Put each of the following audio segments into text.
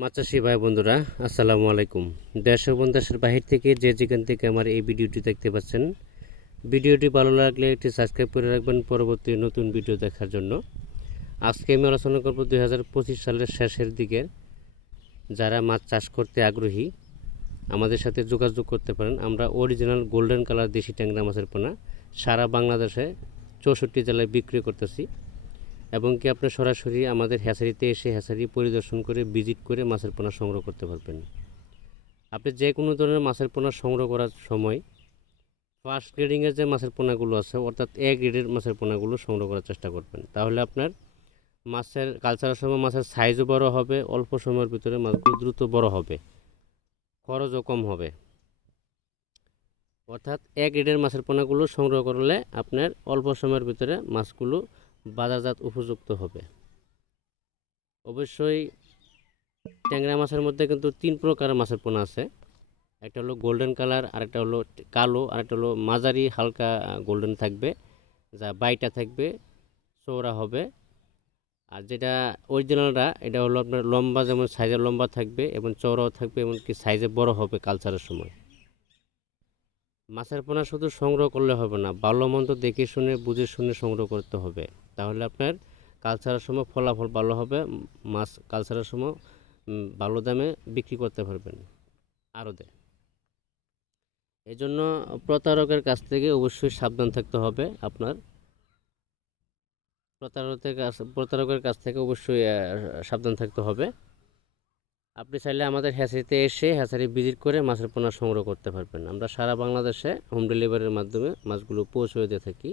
মাচাসি ভাই বন্ধুরা, আসসালামু আলাইকুম। দেশ এবং দেশের বাহির থেকে যে যেখান থেকে আমার এই ভিডিওটি দেখতে পাচ্ছেন, ভিডিওটি ভালো লাগলে একটি সাবস্ক্রাইব করে রাখবেন পরবর্তী নতুন ভিডিও দেখার জন্য। আজকে আমি আলোচনা করব দুই হাজার পঁচিশ সালের শেষের দিকে। যারা মাছ চাষ করতে আগ্রহী, আমাদের সাথে যোগাযোগ করতে পারেন। আমরা অরিজিনাল গোল্ডেন কালার দেশি ট্যাংরা মাছের পোনা সারা বাংলাদেশে চৌষট্টি জেলায় বিক্রি করতেছি। এবং কি আপনি সরাসরি আমাদের হ্যাচারিতে এসে হ্যাচারি পরিদর্শন করে ভিজিট করে মাছের পোনা সংগ্রহ করতে পারবেন। আপনি যে কোনো ধরনের মাছের পোনা সংগ্রহ করার সময় ফার্স্ট গ্রেডিংয়ের যে মাছের পোনাগুলো আছে, অর্থাৎ এ গ্রেডের মাছের পোনাগুলো সংগ্রহ করার চেষ্টা করবেন। তাহলে আপনার মাছের কালচারের সময় মাছের সাইজও বড় হবে, অল্প সময়ের ভিতরে মাছগুলো দ্রুত বড় হবে, খরচও কম হবে। অর্থাৎ এ গ্রেডের মাছের পোনাগুলো সংগ্রহ করলে আপনার অল্প সময়ের ভিতরে মাছগুলো বাজারজাত উপযুক্ত হবে। অবশ্যই ট্যাংরা মাছের মধ্যে কিন্তু তিন প্রকারের মাছের পোনা আছে। একটা হলো গোল্ডেন কালার আরেকটা হলো ট- কালো, আরেকটা হলো মাঝারি হালকা গোল্ডেন থাকবে, যা বাইটা থাকবে চৌড়া হবে। আর যেটা অরিজিনালটা এটা হলো আপনার লম্বা, যেমন সাইজে লম্বা থাকবে এবং চৌড়াও থাকবে, এমনকি সাইজে বড় হবে কালচারের সময়। মাছের পোনা শুধু সংগ্রহ করলে হবে না, ভালো মন্দ দেখে শুনে, বুঝে শুনে সংগ্রহ করতে হবে। তাহলে আপনার কালচারের সময় ফলাফল ভালো হবে, মাছ কালচারের সময় ভালো দামে বিক্রি করতে পারবেন আরও দেয় এই জন্য প্রতারকের কাছ থেকে অবশ্যই সাবধান থাকতে হবে আপনার। প্রতারকের কাছ প্রতারকের কাছ থেকে অবশ্যই সাবধান থাকতে হবে। আপনি চাইলে আমাদের হ্যাচারিতে এসে হ্যাচারি ভিজিট করে মাছের পোনা সংগ্রহ করতে পারবেন। আমরা সারা বাংলাদেশে হোম ডেলিভারির মাধ্যমে মাছগুলো পৌঁছে দিয়ে থাকি।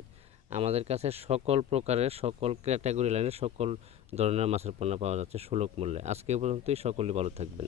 আমাদের কাছে সকল প্রকারের, সকল ক্যাটাগরি লাইনের সকল ধরনের মাছের পণ্য পাওয়া যাচ্ছে সুলভ মূল্যে। আজকে পর্যন্তই সকলেই ভালো থাকবেন।